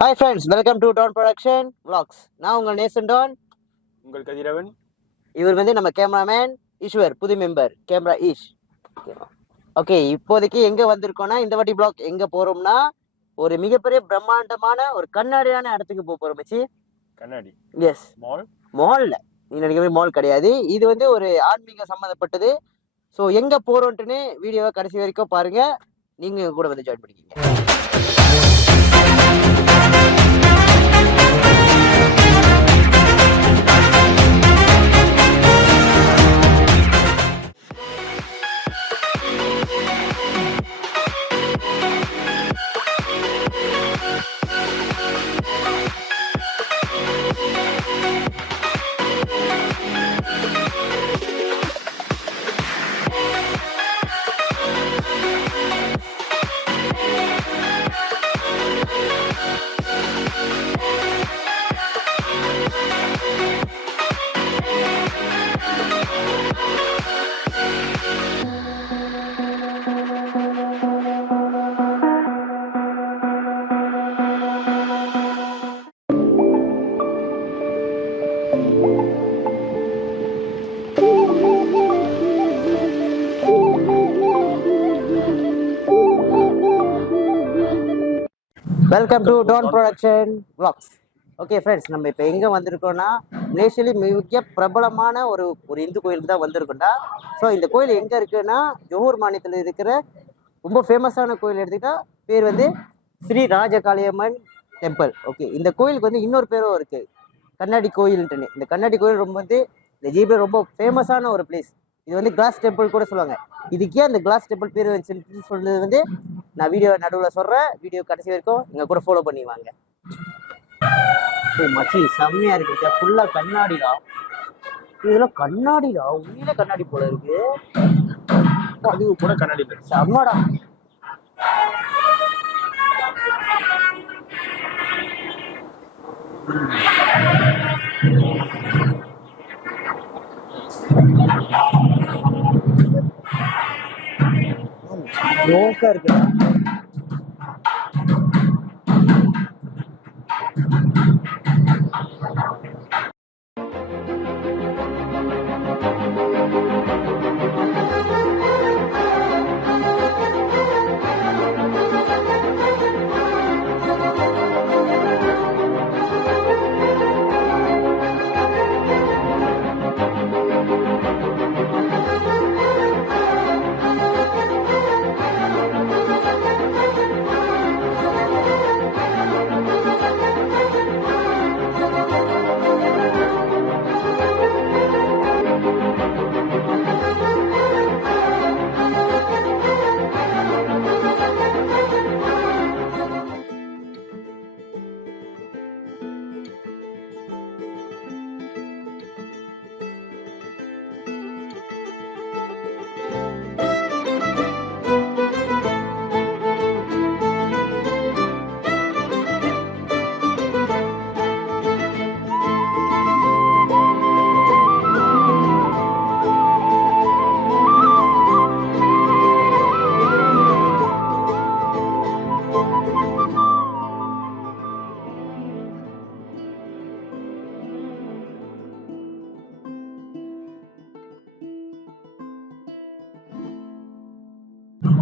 Hi friends, welcome to Don production vlogs. நான் உங்கள் நேசன் Don. உங்கள் கதிரவன். இவர் வந்து நம்ம கேமராமேன் ஈஸ்வர், புது மெம்பர் கேமரா ஈஷ். ஓகே, இப்போதைக்கு எங்கே வந்திருக்கோம்னா, இந்த வாட்டி vlog எங்கே போகிறோம்னா, ஒரு மிகப்பெரிய பிரம்மாண்டமான ஒரு கண்ணாடியான இடத்துக்கு போகிறோம் மச்சி. கண்ணாடி? Yes, mall. மால்ல நீ நினைக்கவே மால் கிடையாது. இது வந்து ஒரு ஆன்மீக சம்மந்தப்பட்டது. ஸோ எங்கே போகிறோன்ட்டுன்னு வீடியோவை கடைசி வரைக்கும் பாருங்கள். நீங்கள் கூட வந்து ஜாயின் பண்ணிக்கிங்க. Welcome to Don production vlogs. Okay friends, நம்ம இப்போ எங்கே வந்திருக்கோம்னா, மலேசியாலே மிக பிரபலமான ஒரு இந்து கோயிலுக்கு தான் வந்திருக்கோம்டா. ஸோ இந்த கோயில் எங்கே இருக்குன்னா, ஜோஹர் மாநிலத்தில் இருக்கிற ரொம்ப ஃபேமஸான கோயில் எடுத்துக்கிட்டா பேர் வந்து ஸ்ரீ ராஜகாளியம்மன் டெம்பிள். ஓகே, இந்த கோயிலுக்கு வந்து இன்னொரு பேரும் இருக்குது, கண்ணாடி கோயில்ன்ட்டுன்னு. இந்த கண்ணாடி கோயில் ரொம்ப வந்து இந்த ஜீப்ல ரொம்ப ஃபேமஸான ஒரு பிளேஸ். இது வந்து கிளாஸ் டெம்பிள் கூட சொல்லுவாங்க. இதுக்கே அந்த கிளாஸ் டெம்பிள் பேர் வந்துச்சுன்னு சொல்றது வந்து நான் வீடியோ நடுவில் சொல்கிறேன். வீடியோ கடைசி வரைக்கும் எங்கள் கூட ஃபாலோ பண்ணி வாங்க. மச்சி செம்மையாக இருக்கு, ஃபுல்லாக கண்ணாடிடா. இதெல்லாம் கண்ணாடிடா, உண்மையில கண்ணாடி போல இருக்கு. அது கூட கண்ணாடி செம்மடா. நோக்கா இருக்கு.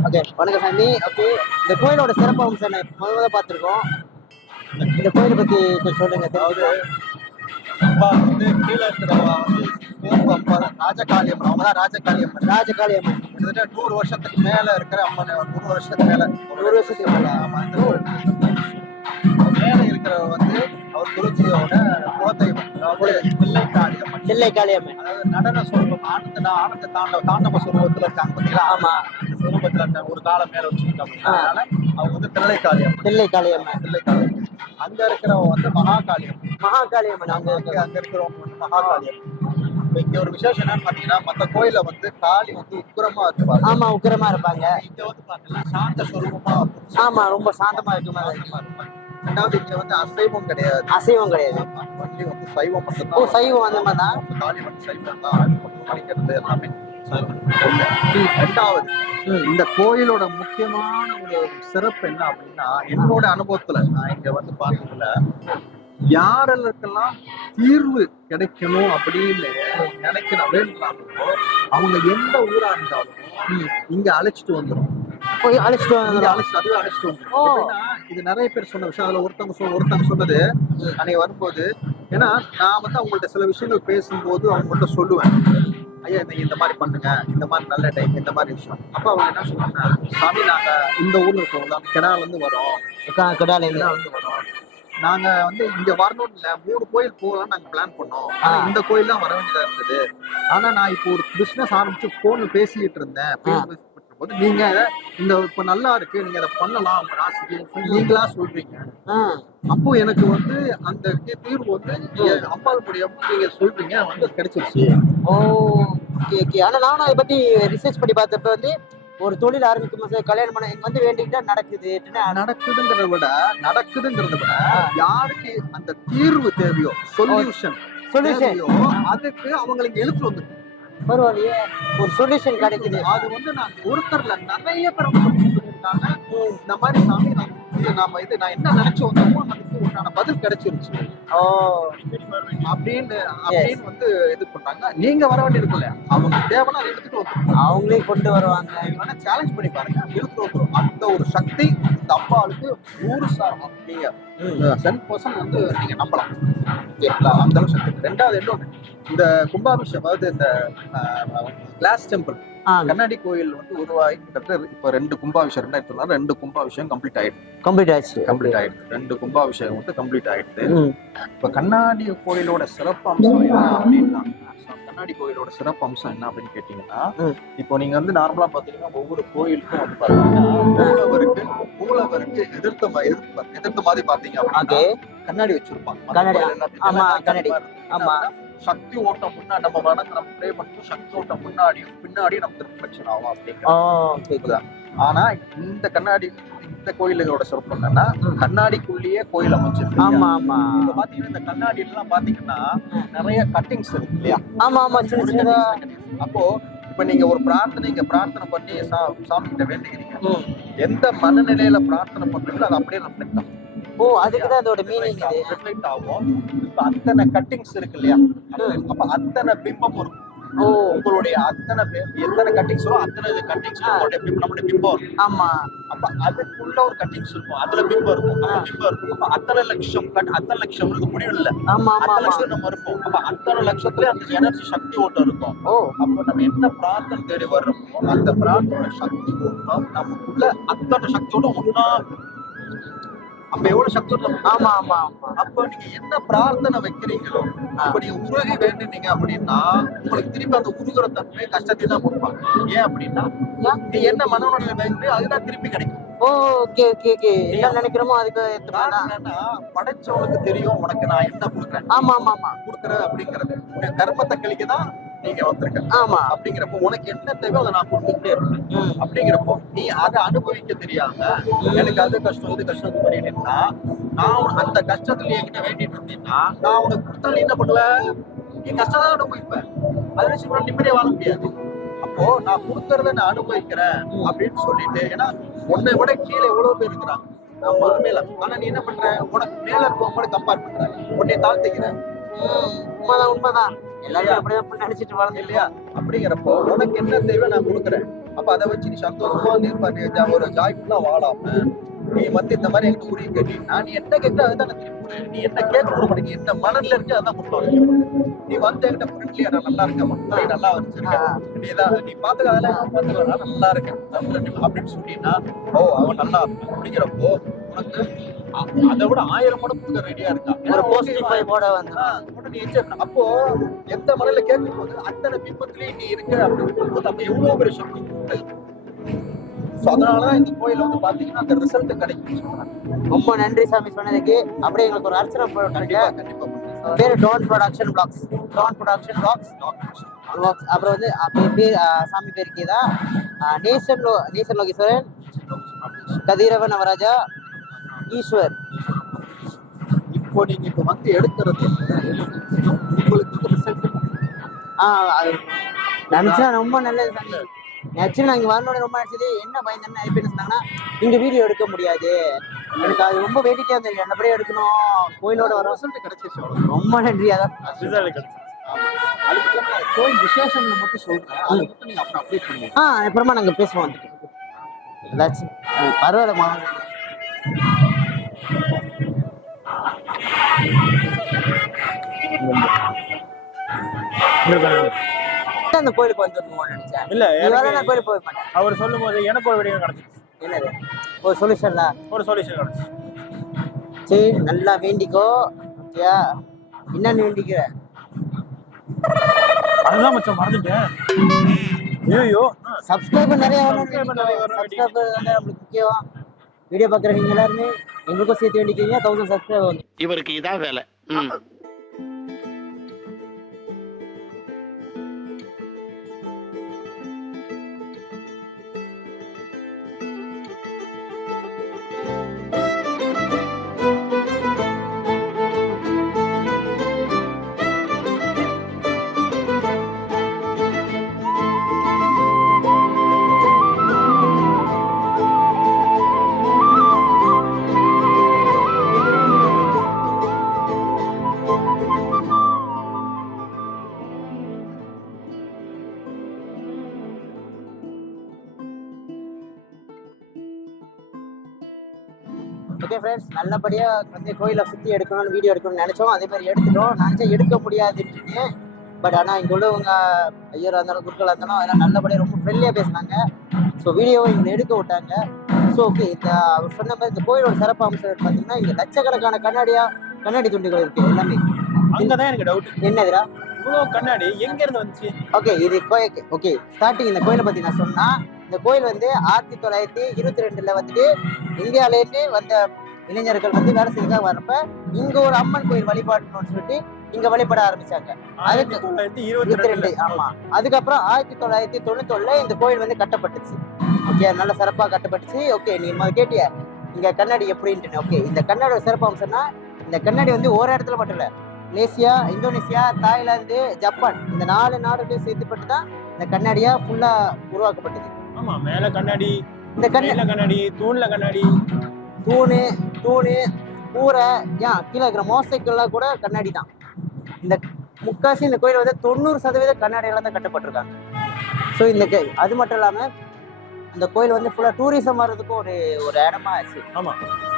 ஓகே, வணக்கம் சாமி. ஓகே, இந்த கோயிலோட சிறப்பு அம்சம் முதல்ல பார்த்துருக்கோம். இந்த கோயிலை பற்றி கொஞ்சம் சொல்லுங்க. அதாவது வந்து கீழே இருக்கிறவங்க வந்து ராஜகாளியம்மன். அவங்க தான் ராஜகாளியம்மன். ராஜகாளியம்மன் கிட்டத்தட்ட 100 வருஷத்துக்கு மேல இருக்கிற அம்மன். 100 வருஷத்துக்கு மேல 100 வருஷத்துக்கு மேல. மேல இருக்கிறவ வந்து அவர் குருஜியோட குலதெய்வம், அதாவது பிள்ளை காளியம்மன். பிள்ளை காளியம்மன் அதாவது நடன சுரூபம், ஆனந்த தாண்டவ சுரூபத்துல இருக்காங்க பார்த்தீங்களா? ஆமா, சுரூபத்துல ஒரு காலம் மேல வச்சுருக்காங்க. அதனால அவங்க வந்து பிள்ளை காளியம்மன். பிள்ளை காளியம்மன். பிள்ளை காளியம்மன். அங்க இருக்கிறவங்க வந்து மகாகாளியம்மன். மகாகாளியம்மன். அங்க இருக்கிறவங்க வந்து மகாகாளியம்மன். இங்க ஒரு விசேஷம் என்னன்னு பாத்தீங்கன்னா, மத்த கோயில வந்து காளி வந்து உக்கிரமா இருப்பாங்க. ஆமா, உக்கிரமா இருப்பாங்க. இங்க வந்து பாத்தீங்கன்னா சாந்த சுரூபமா. ஆமா, ரொம்ப சாந்தமா இருப்பாங்க. ரெண்டாவது இங்க வந்து அசைவம் கிடையாது. அசைவம் கிடையாது, வந்து சைவம் மட்டும்தான். சைவம் அந்த மாதிரி தான். காளி வந்து சைவம் தான். மணிக்கிறது எல்லாமே ரெண்டாவது இந்த கோயிலோட முக்கியமான ஒரு சிறப்பு என்ன அப்படின்னா, என்னோட அனுபவத்துல நான் இங்க வந்து பார்த்ததுல யாரெல்லாம் தீர்வு கிடைக்கணும் அப்படின்னு நினைக்கிறோம் வேண்டாமோ அவங்க எந்த ஊரா இருந்தாலும் இங்க அழைச்சிட்டு வந்துடும். அழைச்சிட்டு அதுவே அழைச்சிட்டு வந்துடும். இது நிறைய பேர் சொன்ன விஷயம். அதுல ஒருத்தங்க சொன்னது அன்னைக்கு வரும்போது, ஏன்னா நான் வந்து அவங்கள்ட்ட சில விஷயங்கள் பேசும்போது அவங்கள்ட்ட சொல்லுவேன், ஐயா இந்த மாதிரி பண்ணுங்க, இந்த மாதிரி நல்ல டைம், இந்த மாதிரி விஷயம். அப்ப அவங்க என்ன சொல்லுவாங்க, சாமி நாங்க இந்த ஊர்ல இருக்கோம், கெடால இருந்து வரோம், நாங்க வந்து இங்க வரணும்னு இல்ல 3 கோயில் போகலாம் நாங்க பிளான் பண்ணோம். ஆனா இந்த கோயில் தான் வர வேண்டியதா இருந்தது. ஆனா நான் இப்போ ஒரு பிசினஸ் ஆரம்பிச்சு போன்ல பேசிட்டு இருந்தேன். போது நீங்க இந்த இப்ப நல்லா இருக்கு, நீங்க அதை பண்ணலாம் உங்க ராசிக்கு நீங்களா சொல்றீங்க. அப்போ எனக்கு வந்து அந்த தீர்வு வந்து அம்பாள் முடியும் நீங்க சொல்றீங்க வந்து கிடைச்சிருச்சு. ஆனா நானும் அதை பத்தி ரிசர்ச் பண்ணி பார்த்தப்ப வந்து ஒரு தொழில் ஆரம்பிக்கும் போது கல்யாணம் பண்ண இங்க வந்து வேண்டிக்கிட்டா நடக்குதுங்கிறத விட யாருக்கு அந்த தீர்வு தேவையோ சொல்யூஷன் அதுக்கு அவங்களுக்கு எழுத்து வந்து பரவாயில்லையே ஒரு சொல்யூஷன் கிடைக்குது. அது வந்து நான் ஒருத்தர்ல நிறைய பேர் சொல்லியிருக்காங்க, இந்த மாதிரி சாமி நாம நான் என்ன நினைச்சு வந்தோமோ அதுக்கு உண்டான பதில் கிடைச்சிருச்சு அப்படின்னு வந்து இது பண்றாங்க. நீங்க வர வேண்டியிருக்குல்ல, அவங்க தேவைன்னா அதை எடுத்துட்டு வந்துடும், அவங்களே கொண்டு வருவாங்க. வேணா சேலஞ்ச் பண்ணி பாருங்க, எடுத்துட்டு வந்துடும். அந்த ஒரு சக்தி இந்த அம்பாளுக்கு 100% நீங்க 100% வந்து நீங்க நம்பலாம். அந்த அளவு சக்தி. ரெண்டாவது இன்னொன்று, இந்த கும்பாபிஷேகம், அதாவது இந்த கிளாஸ் டெம்பிள் கண்ணாடி கோயில் வந்து உருவாகி கிட்டத்தட்ட இப்ப 2 கும்பாபிஷேகம் 2 கும்பாபிஷேகம் கம்ப்ளீட் ஆயிடுச்சு. 2 கும்பாபிஷேகம் வந்து கம்ப்ளீட் ஆயிடுச்சு. இப்ப கண்ணாடி கோயிலோட சிறப்பு அம்சம் என்ன அப்படின்னா, கண்ணாடி கோயிலோட சிறப்பு அம்சம் என்ன அப்படின்னு கேட்டீங்கன்னா, இப்போ நீங்க வந்து நார்மலா பாத்தீங்கன்னா ஒவ்வொரு கோயிலுக்கும் வந்து பாத்தீங்கன்னா மூலவருக்கு எதிர்த்த மாதிரி பாத்தீங்க அப்படின்னா கண்ணாடி வச்சிருப்பாங்க. சக்தி ஓட்டம் முன்னாடி நம்ம வணங்க நம்ம ப்ரே பண்ணும்போது சக்தி ஓட்டம் முன்னாடியும் பின்னாடியும் நமக்கு ரிஃப்ளெக்ஷன் ஆகும் அப்படிங்கிறது. ஆனா இந்த கோயிலோட சிறப்பு என்னன்னா, கண்ணாடிக்குள்ளேயே கோயில் அமைச்சிருக்கு. இப்ப பாத்தீங்கன்னா இந்த கண்ணாடி எல்லாம் பாத்தீங்கன்னா நிறைய கட்டிங்ஸ் இருக்கு இல்லையா? அப்போ இப்ப நீங்க ஒரு பிரார்த்தனை பண்ணி சாமி கிட்ட வேண்டிக்கிறீங்க, எந்த மனநிலையில பிரார்த்தனை பண்றீங்களோ அது அப்படியே ரிஃப்ளெக்ட் ஆகும். அதுக்குதான் அதோட மீனிங் ரிஃப்ளெக்ட் ஆகும். இப்ப அத்தனை கட்டிங்ஸ் இருக்கு இல்லையா, அப்ப அத்தனை பிம்பம் இருக்கும். உங்களுடைய எத்தனை கட்டிங்ஸ் வரும், அத்தனை கட்டிங்ஸ் நம்மளுடைய பிம்பம் இருக்கும். அப்ப அதுக்குள்ள ஒரு கட்டிங்ஸ் இருக்கும், அதுல பிம்பம் இருக்கும். அப்ப அத்தனை லட்சம் முடிவு இல்ல, அத்தனை லட்சம் நம்ம இருப்போம். அப்ப அத்தனை லட்சத்துல அந்த எனர்ஜி சக்தி ஓட்டம் இருக்கும். அப்ப நம்ம என்ன பிரார்த்தனை தேடி வர்றோமோ அந்த பிரார்த்தனை சக்தி ஓட்டம் நமக்குள்ள அத்தனை சக்தியோட ஒன்னா. அப்ப எவ்வளவு சக்தி அப்ப நீங்க என்ன பிரார்த்தனை வைக்கிறீங்களோ, அப்ப நீங்க உருகி வேண்டினீங்க அப்படின்னா உங்களுக்கு திருப்பி அந்த உருகுற தன்மை கஷ்டத்தை தான் கொடுப்பாங்க. ஏன் அப்படின்னா நீ என்ன மனநிலை வேண்டியோ அதுதான் திருப்பி கிடைக்கும். நினைக்கிறோமோ அதுக்கு படைச்சவனுக்கு தெரியும் உனக்கு நான் என்ன கொடுக்குறேன் கொடுக்குறேன் அப்படிங்கறது. கர்மத்தை கழிக்கதான் நீங்க வந்திருக்க. அப்படிங்கிறப்போ உனக்கு என்ன தேவை அதை நான் கொடுத்துட்டே இருக்கேன். அப்படிங்கிறப்போ நீ அதை அனுபவிக்க தெரியாம எனக்கு அது கஷ்டம் இது கஷ்டம் பண்ணிட்டேன்னா, நான் அந்த கஷ்டத்துல என்கிட்ட வேண்டிட்டு இருந்தீங்கன்னா நான் உனக்கு கொடுத்தாலும் என்ன பண்ணுவேன், நீ கஷ்டம் தான் அனுபவிப்பேன். அது சொல்ல நிம்மதியா வாழ முடியாது. அப்போ நான் கொடுக்கறத நான் அனுபவிக்கிறேன் அப்படின்னு சொல்லிட்டு, ஏன்னா உன்னை விட கீழே எவ்வளவு பேர் இருக்கிறாங்க மேல, ஆனா நீ என்ன பண்ற, உனக்கு மேல இருக்கவங்க கம்பேர் பண்ற, உன்னை தாழ்த்திக்கிறேன். உண்மைதான், எல்லாரும் அப்படிதான் நினைச்சிட்டு வளர்ந்து இல்லையா? அப்படிங்கிறப்போ உனக்கு என்ன தேவை நான் கொடுக்குறேன். அப்ப அதை வச்சு நீ சந்தோஷமா ஒரு ஜாய்ஃபுல்லா வாழாம நீ வந்து இந்த மாதிரி எனக்கு உரிய கேட்டீங்கன்னா, நீ என்ன கேட்க அதுதான் திருப்பி, நீ என்ன கேட்க கூட மாட்டேங்க, என்ன மனநில இருக்கு அதான் கொடுப்பாங்க. நீ வந்து என்கிட்ட ஃப்ரெண்ட்லியா நான் நல்லா இருக்கேன், நல்லா வச்சிருக்கேன், நீ பாத்துக்க அதெல்லாம் பாத்துக்கலாம் நல்லா இருக்கேன் அப்படின்னு சொன்னீங்கன்னா, அவன் நல்லா இருக்கும். அப்படிங்கிறப்போ உனக்கு அதை விட 1000 மடங்கு ரெடியா இருக்கா. அப்போ எந்த மனநில கேட்கும் போது அத்தனை பிம்பத்திலேயே நீ இருக்க அப்படின்னு அப்ப எவ்வளவு பெரிய சக்தி. அதனாலதான் இந்த கோயில வந்து பாத்தீங்கன்னா அந்த ரிசல்ட் கிடைக்கும். ரொம்ப நன்றி சாமி சொன்னதுக்கு. அப்படியே எங்களுக்கு ஒரு அர்ச்சனை கண்டிப்பா பேரு டான் ப்ரொடக்ஷன் பிளாக்ஸ். அப்புறம் வந்து பேர் சாமி பேருக்கு தான் நேசன் லோகேஸ்வரன், கதிரவ நவராஜா, ஈஸ்வர். இப்போ நீங்க இப்ப வந்து எடுக்கிறது உங்களுக்கு ரிசல்ட் அது நினைச்சா ரொம்ப நல்லது தம்பி. ஆக்சுவலி நான் இங்க வரணும்னு ரொம்ப நினைச்சது என்ன பயந்தேன்னு நிறைய பேர் சொன்னாங்கன்னா இங்க வீடியோ எடுக்க முடியாது, எனக்கு அது ரொம்ப வேடிக்கையா இருந்தது, நல்லபடியா எடுக்கணும் கோயிலோட வர ரிசல்ட் கிடைச்சிச்சு. ரொம்ப நன்றி. அதான் அதுக்கு கோயில் விசேஷம் மட்டும் சொல்றேன், அதை மட்டும் நீங்க அப்புறம் அப்டேட் பண்ணுங்க. அப்புறமா நாங்க பேசுவோம் வந்துட்டு ஏதாச்சும் பரவாயில்லமா. அந்த கோயிலுக்கு வந்துடணும்னு நினைச்சேன். இல்ல நான் கோயிலுக்கு போக மாட்டேன். அவர் சொல்லும் போது எனக்கு ஒரு விடயம் கிடைச்சிச்சு. என்னது ஒரு சொல்யூஷன்ல ஒரு சொல்யூஷன் கிடைச்சு. சரி நல்லா வேண்டிக்கோ. ஓகேயா, என்னன்னு வேண்டிக்கிற? அதுதான் மச்சான் மறந்துட்டேன். ஐயோ சப்ஸ்கிரைபர் நிறைய Subscriber நிறைய வரணும். சப்ஸ்கிரைபர் வந்து நம்மளுக்கு முக்கியம். வீடியோ பார்க்குறவங்க எல்லாருமே எங்களுக்கும் சேர்த்து வேண்டிக்கிறீங்க. 1000 சப்ஸ்கிரைபர் வந்து இவருக்கு இதான் வேலை. ஓகே ஃப்ரெண்ட்ஸ், நல்லபடியா வந்து கோயிலை சுற்றி எடுக்கணும்னு வீடியோ எடுக்கணும்னு நினைச்சோம். அதே மாதிரி எடுத்துட்டோம். நினச்சா எடுக்க முடியாதுன்னு, பட் ஆனால் இங்கே உள்ளவங்க ஐயராக இருந்தாலும் குருக்களாக இருந்தாலும் அதெல்லாம் நல்லபடியாக ரொம்ப ஃப்ரெண்ட்லியாக பேசினாங்க. ஸோ வீடியோவை இங்கே எடுக்க விட்டாங்க. ஸோ ஓகே, இந்த அவர் சொன்ன மாதிரி இந்த கோயிலோட சிறப்பு அம்சம் பார்த்தீங்கன்னா இங்கே லட்சக்கணக்கான கண்ணாடி துண்டுகள் இருக்கு எல்லாமே. அங்கதான் எனக்கு டவுட், என்னதுடா இவ்வளவு கண்ணாடி எங்க இருந்து வந்துச்சு? ஓகே, இது கோயில். ஓகே, ஸ்டார்டிங் இந்த கோயிலை பற்றி நான் சொன்னா, இந்த கோயில் வந்து 1922 வந்துட்டு இந்தியாவிலேருந்து வந்த இளைஞர்கள் வந்து வேலை செய்யறதுக்காக வரப்ப இங்க ஒரு அம்மன் கோயில் வழிபாடுன்னு சொல்லிட்டு இங்க வழிபட ஆரம்பிச்சாங்க. 1922. ஆமா. அதுக்கப்புறம் 1991 இந்த கோயில் வந்து கட்டப்பட்டுச்சு. ஓகே, நல்ல சிறப்பா கட்டப்பட்டுச்சு. ஓகே, நீ கேட்டிய இங்க கண்ணாடி எப்படின்ட்டு. ஓகே, இந்த கண்ணாடியோட சிறப்பு அம்சம்னா இந்த கண்ணாடி வந்து ஒரு இடத்துல மட்டும் இல்ல, மலேசியா, இந்தோனேசியா, தாய்லாந்து, ஜப்பான் இந்த 4 நாடுகளையும் சேர்த்துப்பட்டு தான் இந்த கண்ணாடியா ஃபுல்லா உருவாக்கப்பட்டது. ஆமா, மேல கண்ணாடி, இந்த கண்ணாடி, தூண்ல கண்ணாடி, தூணு கூரை, கீழே இருக்கிற மோசைக்கெல்லாம் கூட கண்ணாடி தான். இந்த முக்காசி இந்த கோயில் வந்து 90% கண்ணாடியால தான் கட்டப்பட்டிருக்காங்க. ஸோ இந்த அது மட்டும் இல்லாம இந்த கோயில் வந்து ஃபுல்லா டூரிசம் வர்றதுக்கும் ஒரு இடமா ஆச்சு. ஆமா,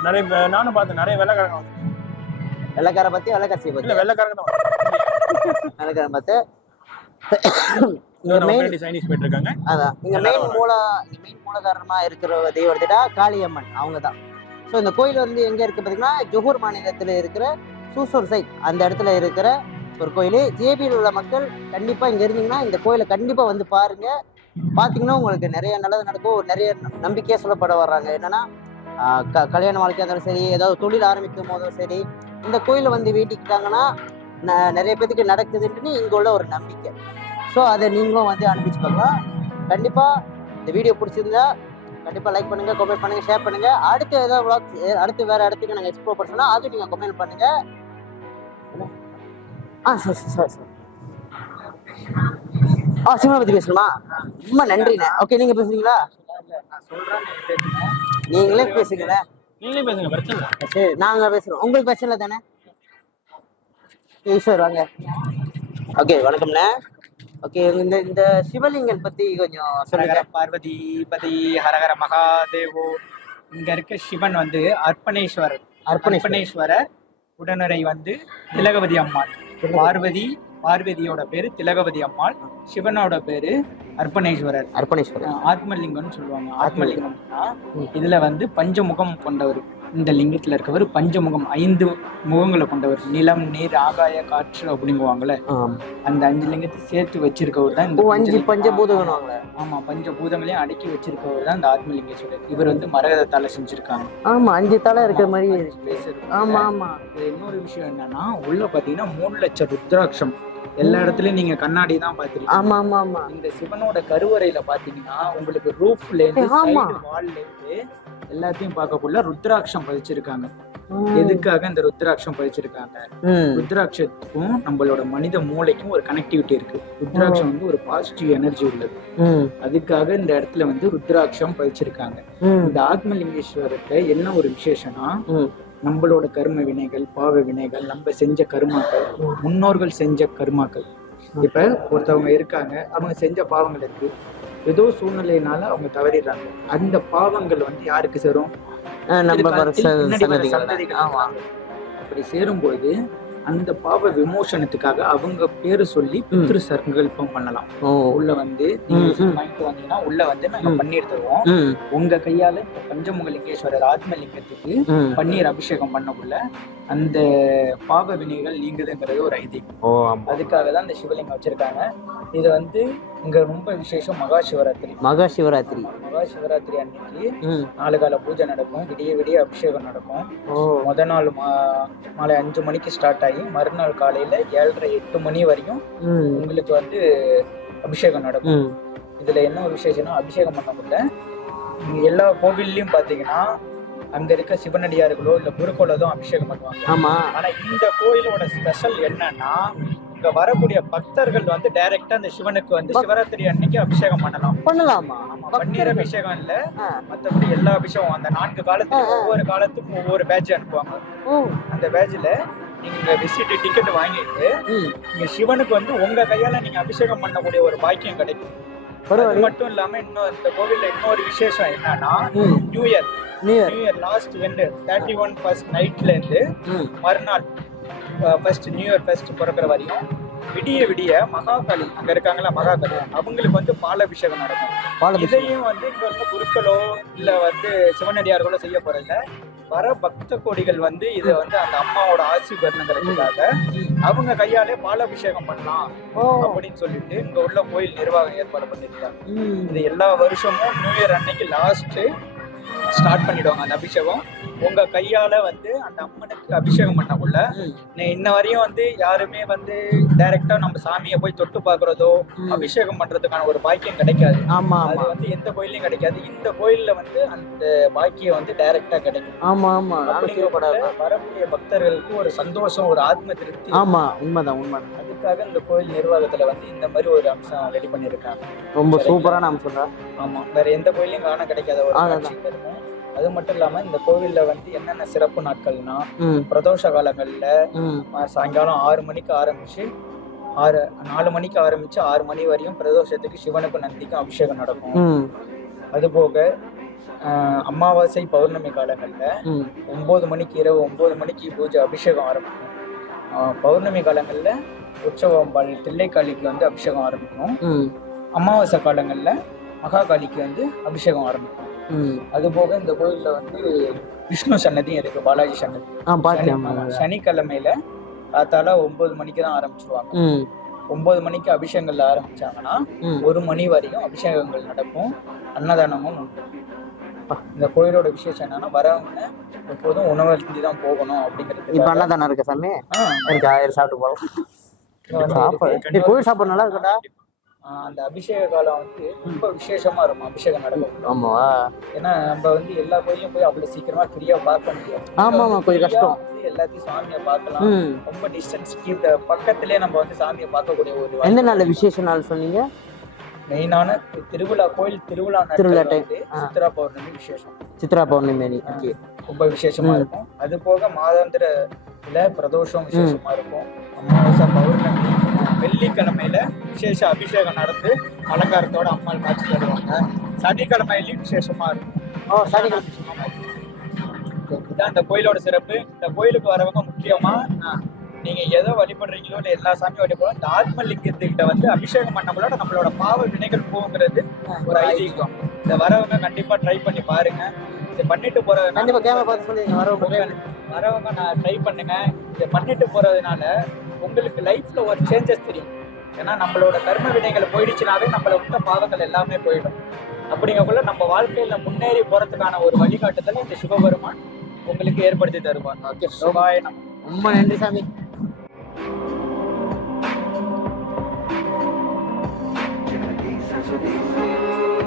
நிறைய நானும் பார்த்தேன், நிறைய வெள்ளக்காரங்க. வெள்ளக்கார பத்தி வெள்ளக்காட்சியை பத்தி வெள்ளக்காரங்க தான் வெள்ளக்காரன் பார்த்து சைனீஸ் போயிட்டு இருக்காங்க. அதான் இங்க மெயின் மூலகாரணமா இருக்கிற தெய்வத்திட்டா காளியம்மன் அவங்க தான். ஸோ இந்த கோயில் வந்து எங்க இருக்கு பார்த்தீங்கன்னா ஜொஹூர் மாநிலத்தில் இருக்கிற சூசூர் சைட் அந்த இடத்துல இருக்கிற ஒரு கோயில். ஜேபியில் உள்ள மக்கள் கண்டிப்பா இங்க இருந்தீங்கன்னா இந்த கோயிலை கண்டிப்பா வந்து பாருங்க. பாத்தீங்கன்னா உங்களுக்கு நிறைய நல்லது நடக்கும். நிறைய நம்பிக்கையா சொல்லப்பட வர்றாங்க. என்னன்னா கல்யாண வாழ்க்கையா இருந்தாலும் சரி, ஏதாவது தொழில் ஆரம்பிக்கும் போதும் சரி, இந்த கோயிலை வந்து வேண்டிக்கிட்டாங்கன்னா நிறைய பேருக்கு நடக்குதுன்னு இங்க உள்ள ஒரு நம்பிக்கை. ஸோ அதை நீங்களும் வந்து அனுப்பிச்சு பார்க்கலாம். கண்டிப்பா இந்த வீடியோ பிடிச்சிருந்தா கண்டிப்பா லைக் பண்ணுங்க, கமெண்ட் பண்ணுங்க, ஷேர் பண்ணுங்க. அடுத்து ஏதாவது vlogs அடுத்து வேற இடத்துக்கு நாங்கள் எக்ஸ்ப்ளோர் பண்ணோம்னா அது நீங்க கமெண்ட் பண்ணுங்க. சரி சினிமா பத்தி பேசணுமா? ரொம்ப நன்றிண்ணே. ஓகே, நீங்க பேசுறீங்களா? நீங்களே பேசுங்களேன். நீங்களே பேசுங்க, பிரச்சனை இல்லை. சரி, நாங்க பேசுறோம். உங்களுக்கு பிரச்சனை தானே? ஈஸ்வர் வாங்க. ஓகே, வணக்கம்ண்ணே. ஓகே, இந்த சிவலிங்கம் பத்தி கொஞ்சம் சொல்லுங்க. பார்வதி பதி ஹரஹர மகாதேவோ. இங்க இருக்க சிவன் வந்து அர்ப்பணேஸ்வரர். உடனுரை வந்து திலகவதி அம்மாள். பார்வதியோட பேரு திலகவதி அம்மாள், சிவனோட பேரு அர்ப்பணேஸ்வரர். ஆத்மலிங்கம்னு சொல்லுவாங்க. ஆத்மலிங்கம்னா இதுல வந்து பஞ்சமுகம் கொண்டவர். இந்த லிங்கத்துல இருக்கவர் பஞ்சமுகம், 5 முகங்களை கொண்டவர். நிலம், நீர், ஆகாய, காற்று அப்படிங்குவாங்கல்ல, அந்த 5 லிங்கத்தை சேர்த்து வச்சிருக்கவர் தான் இந்த பஞ்சபூதம். ஆமா, பஞ்சபூதங்களையும் அடக்கி வச்சிருக்கவர் தான் இந்த ஆத்மலிங்கேஸ்வரர். இவர் வந்து மரகதத்தால செஞ்சிருக்காங்க. ஆமா, 5 தலை இருக்கிற மாதிரி பேசுறது. ஆமா. இன்னொரு விஷயம் என்னன்னா, உள்ள பாத்தீங்கன்னா 3 லட்சம் ருத்ராட்சம். எல்லா இடத்துலயும் நீங்க கண்ணாடி தான் பாத்துருக்கீங்க. ஆமா. இந்த சிவனோட கருவறையில பாத்தீங்கன்னா உங்களுக்கு ரூஃப்ல இருந்து வால்ல இருந்து எல்லாத்தையும் பார்க்கக்குள்ள ருத்ராட்சம் பதிச்சிருக்காங்க. எதுக்காக இந்த ருத்ராட்சம் பதிச்சிருக்காங்க? ருத்ராட்சத்துக்கும் நம்மளோட மனித மூளைக்கும் ஒரு கனெக்டிவிட்டி இருக்கு. ருத்ராட்சம் வந்து ஒரு பாசிட்டிவ் எனர்ஜி உள்ளது. அதுக்காக இந்த இடத்துல வந்து ருத்ராட்சம் பதிச்சிருக்காங்க. இந்த ஆத்மலிங்கேஸ்வரத்தை என்ன ஒரு விசேஷம்னா, நம்மளோட கர்ம வினைகள், பாவ வினைகள், நம்ம செஞ்ச கர்மாக்கள், முன்னோர்கள் செஞ்ச கர்மாக்கள். இப்ப ஒருத்தவங்க இருக்காங்க, அவங்க செஞ்ச பாவங்கள் இருக்கு, ஏதோ சூழ்நிலையினால அவங்க தவறிடுறாங்க. அந்த பாவங்கள் வந்து யாருக்கு சேரும்? சந்ததிகள். அப்படி சேரும்போது அந்த பாவ விமோசனத்துக்காக அவங்க பேரு சொல்லி பித்ரு சங்கல்பம் பண்ணலாம். உள்ள வந்து வாங்கிட்டு வந்தீங்கன்னா உள்ள வந்து நாங்க பன்னீர் தருவோம். உங்க கையால பஞ்சமுகலிங்கேஸ்வரர் ஆத்மலிங்கத்துக்கு பன்னீர் அபிஷேகம் பண்ணக்குள்ள அந்த பாவ வினைகள் நீங்குதுங்கிறது ஒரு ஐதீகம். அதுக்காக தான் இந்த சிவலிங்கம் வச்சிருக்காங்க. இது வந்து இங்க ரொம்ப விசேஷம் மகா சிவராத்திரி அன்னைக்கு 4 கால பூஜை நடக்கும். விடிய அபிஷேகம் நடக்கும். முத நாள் மாலை 5 மணிக்கு ஸ்டார்ட் ஆகி மறுநாள் காலையில 7:30-8 மணி வரையும் உங்களுக்கு வந்து அபிஷேகம் நடக்கும். இதுல என்ன ஒரு விசேஷம்னா, அபிஷேகம் பண்ணக்குள்ள எல்லா கோவில்லையும் பாத்தீங்கன்னா அங்க இருக்க சிவனடியார்களோ இல்ல குருக்களோ தான் அபிஷேகம் பண்ணுவாங்க. ஆனா இந்த கோயிலோட ஸ்பெஷல் என்னன்னா, இங்க வரக்கூடிய பக்தர்கள் வந்து டைரக்டா அந்த சிவனுக்கு வந்து சிவராத்திரி அன்னைக்கு அபிஷேகம் பண்ணலாமா? பன்னீர் அபிஷேகம் இல்ல, மத்தபடி எல்லா அபிஷேகம் அந்த 4 காலத்துக்கு ஒவ்வொரு காலத்துக்கும் ஒவ்வொரு பேட்ச் அனுப்புவாங்க. அந்த பேட்ச்ல நீங்க விசிட் டிக்கெட் வாங்கிட்டு நீங்க சிவனுக்கு வந்து உங்க கையால நீங்க அபிஷேகம் பண்ணக்கூடிய ஒரு பாக்கியம் கிடைக்கும். அது மட்டும் இல்லாம இன்னும் இந்த கோவில்ல இன்னொரு விசேஷம் என்னன்னா, நியூ இயர் லாஸ்ட் 31 ஃபர்ஸ்ட் நைட்ல இருந்து மறுநாள் ஃபர்ஸ்ட் நியூ இயர் ஃபர்ஸ்ட் பிறக்கிற வரையும் விடிய மகாகாளி அங்க இருக்காங்களா, மகாகாளி அவங்களுக்கு வந்து பாலாபிஷேகம் நடக்கும். இதையும் வந்து இங்க இருக்க குருக்களோ இல்ல வந்து சிவனடியார்களோ செய்ய போறதில்ல. வர பக்த கோடிகள் வந்து இதை வந்து அந்த அம்மாவோட ஆசி பெறணுங்கிறதுக்காக அவங்க கையாலே பாலாபிஷேகம் பண்ணலாம் அப்படின்னு சொல்லிட்டு இங்க உள்ள கோயில் நிர்வாகம் ஏற்பாடு பண்ணிருக்காங்க. இது எல்லா வருஷமும் நியூ இயர் அன்னைக்கு லாஸ்ட் ஸ்டார்ட் பண்ணிடுவாங்க அந்த அபிஷேகம். உங்க கையால வந்து அந்த அம்மனுக்கு அபிஷேகம் பண்ணக்குள்ள இன்ன வரையும் வந்து யாருமே வந்து டைரக்டா நம்ம சாமியை போய் தொட்டு பாக்குறதோ அபிஷேகம் பண்றதுக்கான ஒரு பாக்கியம் கிடைக்காது. அது வந்து எந்த கோயிலையும் கிடைக்காது. இந்த கோயில்ல வந்து அந்த பாக்கியம் வந்து டைரக்டா கிடைக்கும். வரக்கூடிய பக்தர்களுக்கு ஒரு சந்தோஷம், ஒரு ஆத்ம திருப்தி. உண்மைதான். அதுக்காக இந்த கோயில் நிர்வாகத்துல வந்து இந்த மாதிரி ஒரு அம்சம் ரெடி பண்ணிருக்காங்க. ரொம்ப சூப்பரான அம்சம் தான். ஆமா, வேற எந்த கோயிலையும் காண கிடைக்காத ஒரு காட்சி இருக்கும். அது மட்டும் இல்லாம இந்த கோவில்ல வந்து என்னென்ன சிறப்பு நாட்கள்னா, பிரதோஷ காலங்கள்ல சாயங்காலம் 6 மணிக்கு ஆரம்பிச்சு 4 மணிக்கு ஆரம்பிச்சு 6 மணி வரையும் பிரதோஷத்துக்கு சிவனுக்கும் நந்திக்கும் அபிஷேகம் நடக்கும். அது போக அமாவாசை பௌர்ணமி காலங்கள்ல 9 மணிக்கு இரவு 9 மணிக்கு பூஜை அபிஷேகம் ஆரம்பிக்கும். பௌர்ணமி காலங்கள்ல உற்சவம்பாள் தில்லைக்காளிக்கு வந்து அபிஷேகம் ஆரம்பிக்கும். அமாவாசை காலங்கள்ல மகாகாளிக்கு வந்து அபிஷேகம் ஆரம்பிக்கும். அது போக இந்த கோயில்ல வந்து விஷ்ணு சன்னதியும் இருக்கு, பாலாஜி சன்னதி. சனிக்கிழமையில காத்தால 9 மணிக்கு தான் ஆரம்பிச்சிருவாங்க. 9 மணிக்கு அபிஷேகங்கள்ல ஆரம்பிச்சாங்கன்னா 1 மணி வரையும் அபிஷேகங்கள் நடக்கும். அன்னதானமும் உண்டு. இந்த கோயிலோட விசேஷம் என்னன்னா, வரவங்க எப்போதும் உணவு அருந்தி தான் போகணும் அப்படிங்கிறது. இப்ப அன்னதானம் இருக்கு சாமி, சாப்பிட்டு போகலாம். கோயில் சாப்பாடு நல்லா இருக்குடா. அந்த அபிஷேக காலம் வந்து ரொம்ப விசேஷமா இருக்கும். அபிஷேகம் நடக்கும். ஏன்னா நம்ம வந்து எல்லா கோயிலும் போய் அவ்வளவு சீக்கிரமா ஃப்ரீயா பார்க்க முடியாது. கொஞ்சம் கஷ்டம். எல்லாத்தையும் சாமியை பார்க்கலாம். ரொம்ப டிஸ்டன்ஸ் பக்கத்திலே நம்ம வந்து சாமியை பார்க்கக்கூடிய ஒரு. எந்த நாள் விசேஷ நாள் சொன்னீங்க? மெயினான திருவிழா, கோயில் திருவிழா சித்ரா பௌர்ணமி விசேஷம். சித்ரா பௌர்ணமி ரொம்ப விசேஷமா இருக்கும். அது போக மாதாந்திர பிரதோஷம் விசேஷமா இருக்கும். அமாவாசை பௌர்ணமி வெள்ளிக்கிழமையில விசேஷ அபிஷேகம் நடந்து அலங்காரத்தோட அம்மாள் காட்சி தருவாங்க. சனிக்கிழமையிலையும் விசேஷமா இருக்கும். இதுதான் இந்த கோயிலோட சிறப்பு. இந்த கோயிலுக்கு வரவங்க முக்கியமா நீங்க எதை வழிபடுறீங்களோ இல்ல எல்லா சாமியும் வழிபடுறோம், இந்த ஆத்மலிங்கத்துக்கிட்ட வந்து அபிஷேகம் பண்ணவங்களோட நம்மளோட பாவ வினைகள் போகுங்கிறது ஒரு ஐதீகம். இந்த வரவங்க கண்டிப்பா ட்ரை பண்ணி பாருங்க. இதை பண்ணிட்டு வரவங்க நான் ட்ரை பண்ணுங்க. இதை பண்ணிட்டு போறதுனால உங்களுக்கு லைஃப்ல ஒரு சேஞ்சஸ் தெரியும். ஏன்னா நம்மளோட கர்ம வினைகள் போயிடுச்சுனாவே நம்மள விட்ட பாவங்கள் எல்லாமே போயிடும். அப்படிங்கக்குள்ள நம்ம வாழ்க்கையில முன்னேறி போறதுக்கான ஒரு வழிகாட்டுதல் இந்த சிவபெருமான் உங்களுக்கு ஏற்படுத்தி தருவாங்க. ரொம்ப நன்றி சாமி. Sensitive.